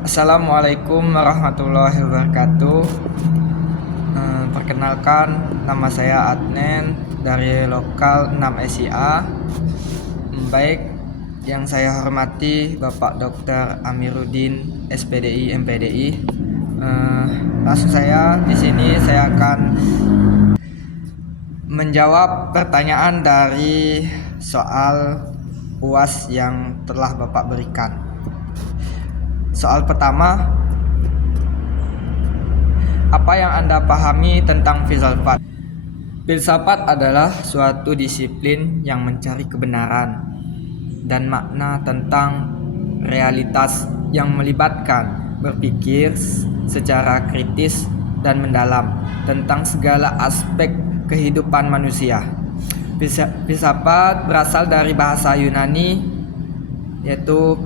Assalamualaikum warahmatullahi wabarakatuh. Perkenalkan, nama saya Adnen dari lokal 6 SIA. Baik, yang saya hormati Bapak Dr. Amiruddin SPDI MPDI. Langsung saya di sini saya akan menjawab pertanyaan dari soal UAS yang telah Bapak berikan. Soal pertama, apa yang Anda pahami tentang filsafat? Filsafat adalah suatu disiplin yang mencari kebenaran dan makna tentang realitas yang melibatkan berpikir secara kritis dan mendalam tentang segala aspek kehidupan manusia. Filsafat berasal dari bahasa Yunani yaitu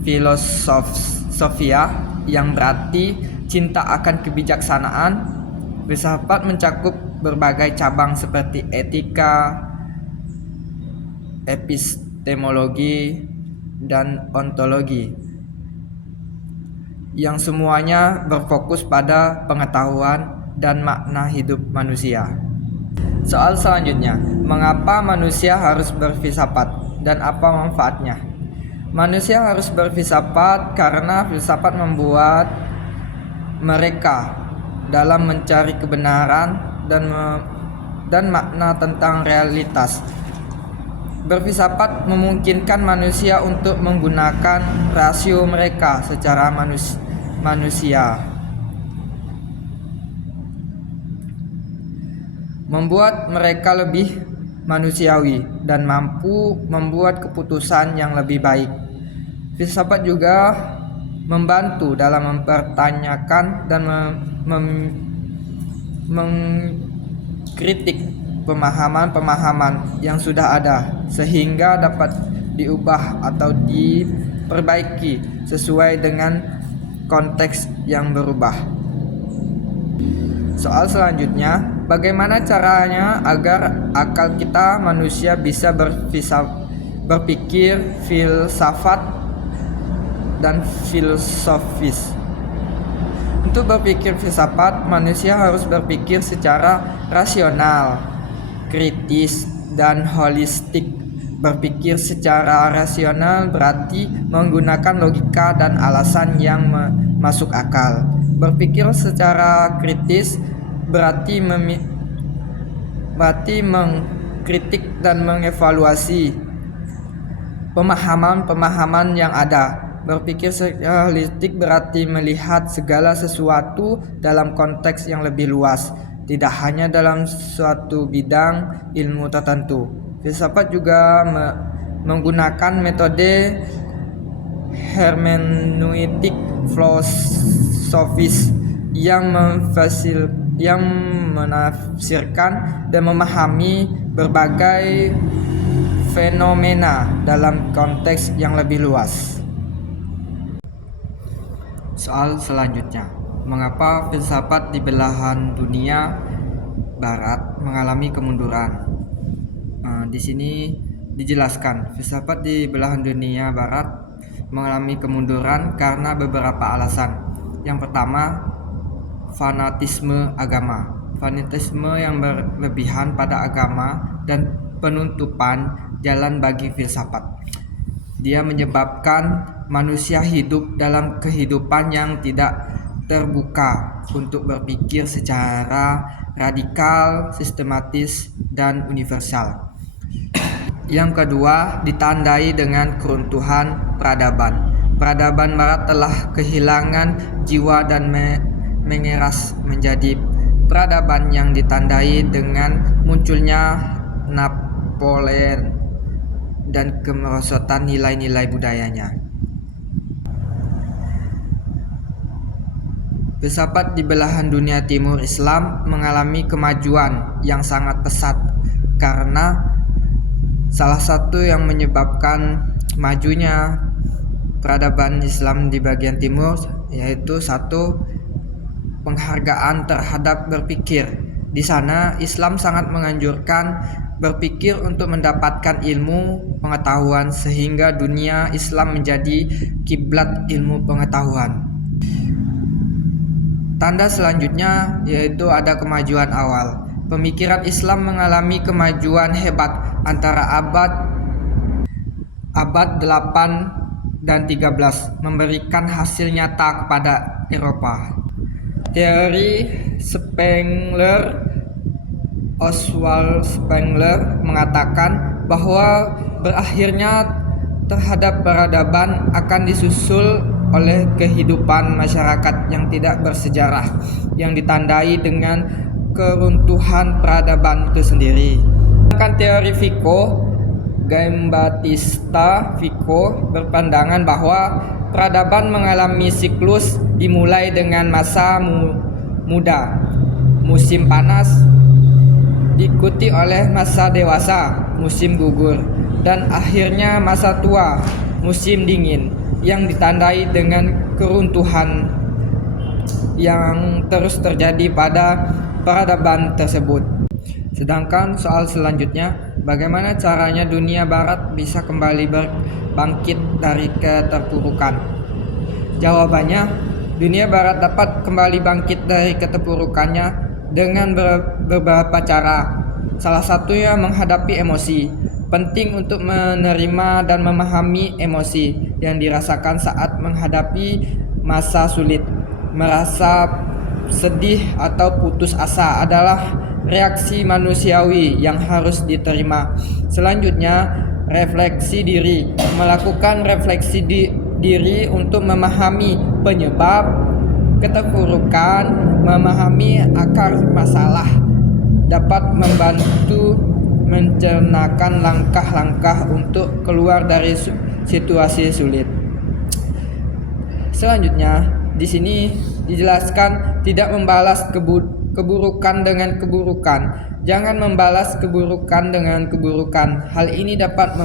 filosofia yang berarti cinta akan kebijaksanaan. Filsafat mencakup berbagai cabang seperti etika, epistemologi, dan ontologi yang semuanya berfokus pada pengetahuan dan makna hidup manusia. Soal selanjutnya, mengapa manusia harus berfilsafat dan apa manfaatnya? Manusia harus berfilsafat karena filsafat membuat mereka dalam mencari kebenaran dan makna tentang realitas. Berfilsafat memungkinkan manusia untuk menggunakan rasio mereka secara manusia, membuat mereka lebih manusiawi dan mampu membuat keputusan yang lebih baik. Filsafat juga membantu dalam mempertanyakan dan mengkritik pemahaman-pemahaman yang sudah ada sehingga dapat diubah atau diperbaiki sesuai dengan konteks yang berubah. Soal selanjutnya, bagaimana caranya agar akal kita manusia bisa berpikir filsafat dan filosofis? Untuk berpikir filsafat, manusia harus berpikir secara rasional, kritis, dan holistik. Berpikir secara rasional berarti menggunakan logika dan alasan yang masuk akal. Berpikir secara kritis berarti mengkritik dan mengevaluasi pemahaman-pemahaman yang ada. Berpikir secara holistik berarti melihat segala sesuatu dalam konteks yang lebih luas, tidak hanya dalam suatu bidang ilmu tertentu. Filsafat juga menggunakan metode hermeneutik filosofis yang menafsirkan dan memahami berbagai fenomena dalam konteks yang lebih luas. Soal selanjutnya, mengapa filsafat di belahan dunia barat mengalami kemunduran? Di sini dijelaskan, filsafat di belahan dunia barat mengalami kemunduran karena beberapa alasan. Yang pertama, fanatisme agama. Fanatisme yang berlebihan pada agama dan penutupan jalan bagi filsafat. Dia menyebabkan manusia hidup dalam kehidupan yang tidak terbuka untuk berpikir secara radikal, sistematis, dan universal. Yang kedua, ditandai dengan keruntuhan peradaban. Peradaban barat telah kehilangan jiwa dan mengeras menjadi peradaban yang ditandai dengan munculnya Napoleon dan kemerosotan nilai-nilai budayanya. Filsafat di belahan dunia timur Islam mengalami kemajuan yang sangat pesat karena salah satu yang menyebabkan majunya peradaban Islam di bagian timur yaitu satu, penghargaan terhadap berpikir. Di sana Islam sangat menganjurkan berpikir untuk mendapatkan ilmu pengetahuan sehingga dunia Islam menjadi kiblat ilmu pengetahuan. Tanda selanjutnya yaitu ada kemajuan awal. Pemikiran Islam mengalami kemajuan hebat antara abad 8 dan 13, memberikan hasil nyata kepada Eropa. Teori Spengler, Oswald Spengler mengatakan bahwa berakhirnya terhadap peradaban akan disusul oleh kehidupan masyarakat yang tidak bersejarah yang ditandai dengan keruntuhan peradaban itu sendiri. Sedangkan teori Vico, Giambattista Vico berpandangan bahwa peradaban mengalami siklus dimulai dengan masa muda, musim panas, diikuti oleh masa dewasa, musim gugur, dan akhirnya masa tua, musim dingin, yang ditandai dengan keruntuhan yang terus terjadi pada peradaban tersebut. Sedangkan soal selanjutnya, bagaimana caranya dunia barat bisa kembali bangkit dari keterpurukan? Jawabannya, dunia barat dapat kembali bangkit dari keterpurukannya dengan beberapa cara. Salah satunya menghadapi emosi. Penting untuk menerima dan memahami emosi yang dirasakan saat menghadapi masa sulit. Merasa sedih atau putus asa adalah reaksi manusiawi yang harus diterima. Selanjutnya, refleksi diri. Melakukan refleksi diri untuk memahami penyebab keterpurukan, memahami akar masalah, dapat membantu mencernakan langkah-langkah untuk keluar dari situasi sulit. Selanjutnya, di sini dijelaskan tidak membalas keburukan dengan keburukan. Jangan membalas keburukan dengan keburukan. Hal ini dapat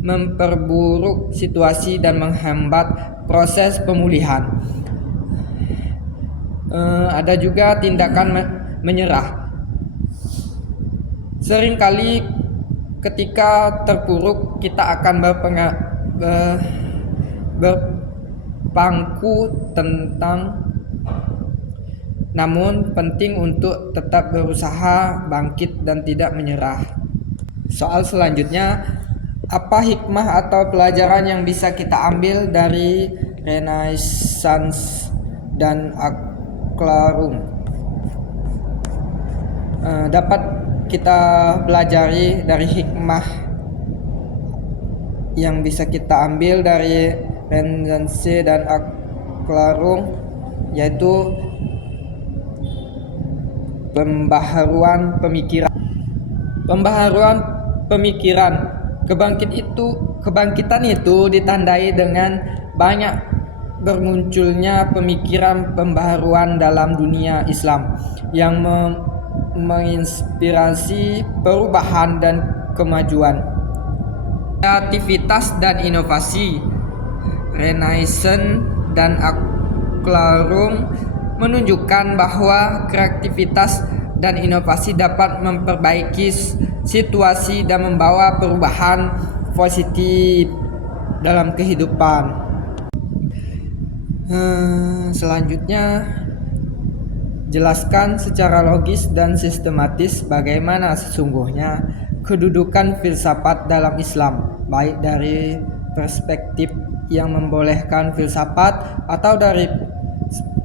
memperburuk situasi dan menghambat proses pemulihan. Ada juga tindakan menyerah. Seringkali ketika terpuruk kita akan berpangku tentang, namun penting untuk tetap berusaha bangkit dan tidak menyerah. Soal selanjutnya, apa hikmah atau pelajaran yang bisa kita ambil dari Renaissance dan Aklarung? Dapat kita pelajari dari hikmah yang bisa kita ambil dari Renaissance dan Aklarung, yaitu pembaharuan pemikiran. Kebangkitan itu ditandai dengan banyak bermunculnya pemikiran pembaharuan dalam dunia Islam yang menginspirasi perubahan dan kemajuan. Kreativitas dan inovasi. Renaissance dan Aklarung menunjukkan bahwa kreativitas dan inovasi dapat memperbaiki situasi dan membawa perubahan positif dalam kehidupan. Selanjutnya, jelaskan secara logis dan sistematis bagaimana sesungguhnya kedudukan filsafat dalam Islam, baik dari perspektif yang membolehkan filsafat atau dari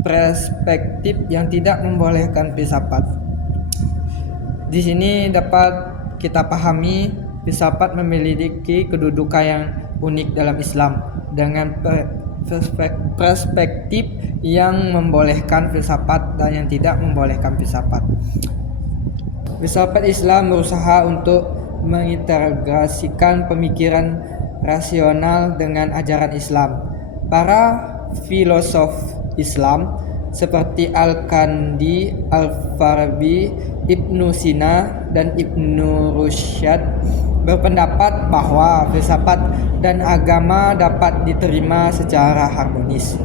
perspektif yang tidak membolehkan filsafat. Di sini dapat kita pahami filsafat memiliki kedudukan yang unik dalam Islam dengan perspektif yang membolehkan filsafat dan yang tidak membolehkan filsafat. Filsafat Islam berusaha untuk mengintegrasikan pemikiran rasional dengan ajaran Islam. Para filosof Islam seperti Al-Kandi, Al-Farabi, Ibnu Sina, dan Ibnu Rusyad berpendapat bahwa filsafat dan agama dapat diterima secara harmonis.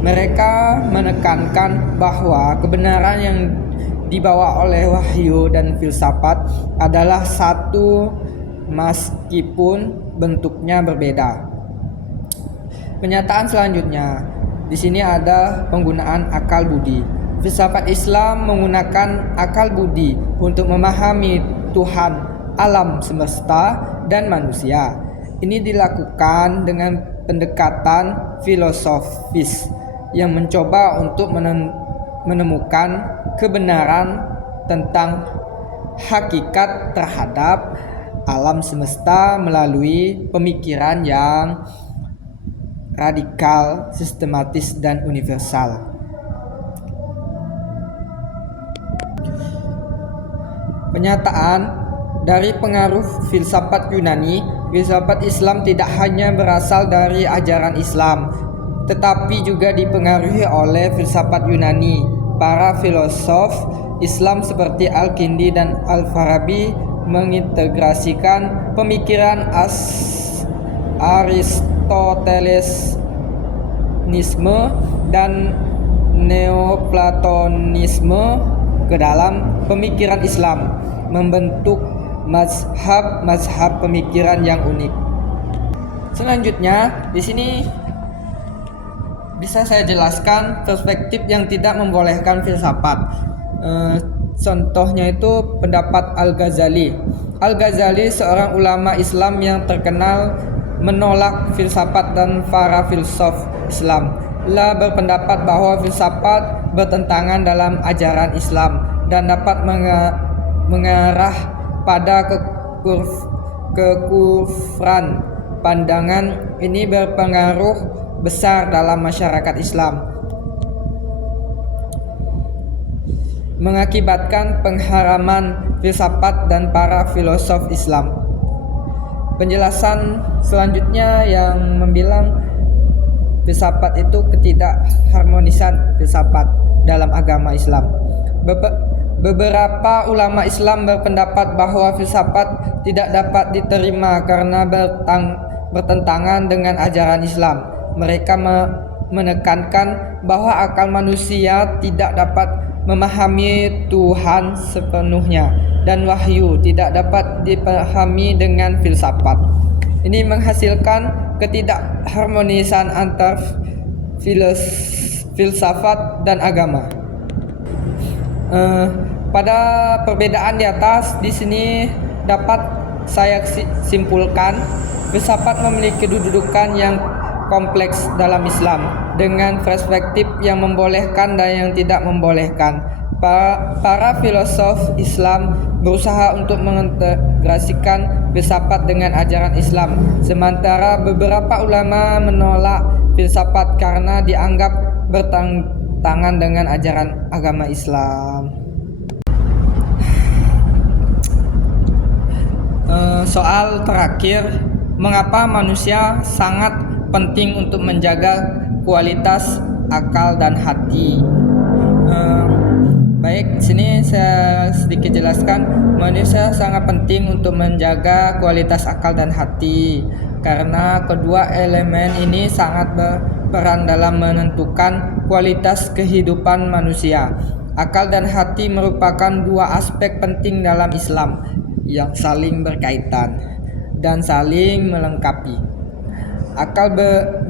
Mereka menekankan bahwa kebenaran yang dibawa oleh wahyu dan filsafat adalah satu meskipun bentuknya berbeda. Pernyataan selanjutnya, di sini ada penggunaan akal budi. Filsafat Islam menggunakan akal budi untuk memahami Tuhan, alam semesta, dan manusia. Ini dilakukan dengan pendekatan filosofis yang mencoba untuk menemukan kebenaran tentang hakikat terhadap alam semesta melalui pemikiran yang radikal, sistematis, dan universal. Pernyataan dari pengaruh filsafat Yunani, filsafat Islam tidak hanya berasal dari ajaran Islam, tetapi juga dipengaruhi oleh filsafat Yunani. Para filosof Islam seperti Al-Kindi dan Al-Farabi mengintegrasikan pemikiran Aristotelianisme dan Neoplatonisme ke dalam pemikiran Islam, membentuk mazhab pemikiran yang unik. Selanjutnya, di sini bisa saya jelaskan perspektif yang tidak membolehkan filsafat. Contohnya itu pendapat Al-Ghazali. Al-Ghazali seorang ulama Islam yang terkenal menolak filsafat dan para filsuf Islam. Ia berpendapat bahwa filsafat bertentangan dalam ajaran Islam dan dapat mengarah pada kekufuran. Pandangan ini berpengaruh besar dalam masyarakat Islam, mengakibatkan pengharaman filsafat dan para filosof Islam. Penjelasan selanjutnya yang membilang filsafat itu ketidakharmonisan filsafat dalam agama Islam. Beberapa ulama Islam berpendapat bahwa filsafat tidak dapat diterima karena bertentangan dengan ajaran Islam. Mereka menekankan bahwa akal manusia tidak dapat memahami Tuhan sepenuhnya dan wahyu tidak dapat dipahami dengan filsafat. Ini menghasilkan ketidakharmonisan antar filsafat dan agama. Pada perbedaan di atas, di sini dapat saya simpulkan filsafat memiliki kedudukan yang kompleks dalam Islam dengan perspektif yang membolehkan dan yang tidak membolehkan. Para filosof Islam berusaha untuk mengintegrasikan filsafat dengan ajaran Islam, sementara beberapa ulama menolak filsafat karena dianggap bertentangan dengan ajaran agama Islam. Soal terakhir, mengapa manusia sangat penting untuk menjaga kualitas akal dan hati? Baik, sini saya sedikit jelaskan. Manusia sangat penting untuk menjaga kualitas akal dan hati karena kedua elemen ini sangat berperan dalam menentukan kualitas kehidupan manusia. Akal dan hati merupakan dua aspek penting dalam Islam yang saling berkaitan dan saling melengkapi. Akal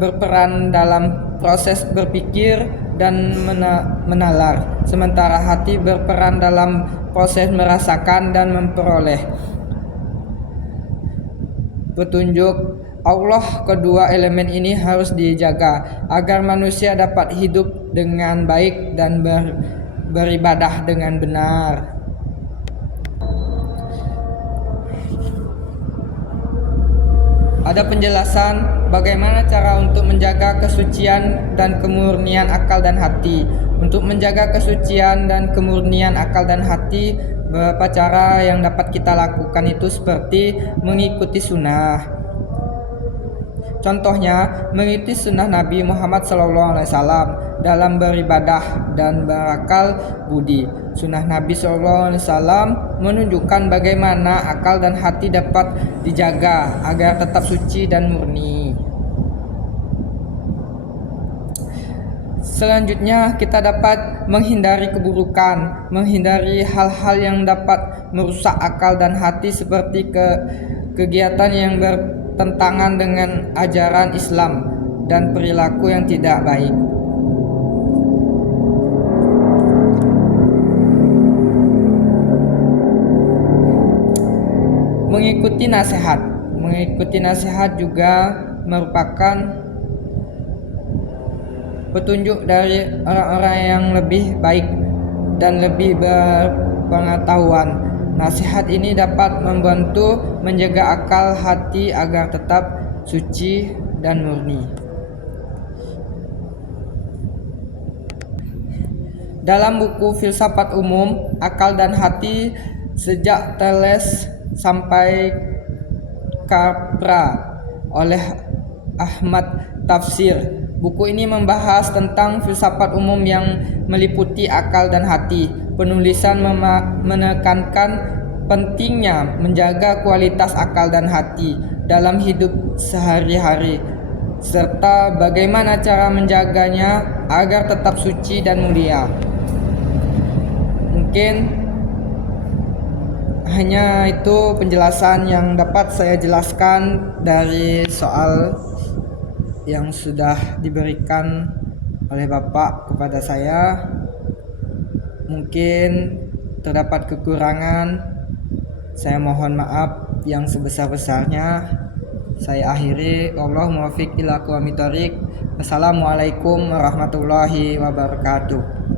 berperan dalam proses berpikir dan menalar, sementara hati berperan dalam proses merasakan dan memperoleh petunjuk Allah. Kedua elemen ini harus dijaga agar manusia dapat hidup dengan baik dan beribadah dengan benar. Ada penjelasan bagaimana cara untuk menjaga kesucian dan kemurnian akal dan hati. Untuk menjaga kesucian dan kemurnian akal dan hati, beberapa cara yang dapat kita lakukan itu seperti mengikuti sunnah. Contohnya, mengikuti sunnah Nabi Muhammad SAW dalam beribadah dan berakal budi. Sunnah Nabi SAW menunjukkan bagaimana akal dan hati dapat dijaga agar tetap suci dan murni. Selanjutnya, kita dapat menghindari keburukan, menghindari hal-hal yang dapat merusak akal dan hati seperti kegiatan yang bertentangan dengan ajaran Islam dan perilaku yang tidak baik. Mengikuti nasihat juga merupakan petunjuk dari orang-orang yang lebih baik dan lebih berpengetahuan. Nasihat ini dapat membantu menjaga akal hati agar tetap suci dan murni. Dalam buku Filsafat Umum, Akal dan Hati sejak Thales sampai Capra oleh Ahmad Tafsir. Buku ini membahas tentang filsafat umum yang meliputi akal dan hati. Penulisan menekankan pentingnya menjaga kualitas akal dan hati dalam hidup sehari-hari, serta bagaimana cara menjaganya agar tetap suci dan mulia. Mungkin hanya itu penjelasan yang dapat saya jelaskan dari soal yang sudah diberikan oleh Bapak kepada saya. Mungkin terdapat kekurangan, saya mohon maaf yang sebesar-besarnya. Saya akhiri. Wallahu muwaffiq ila aqwamit thoriq. Wassalamualaikum warahmatullahi wabarakatuh.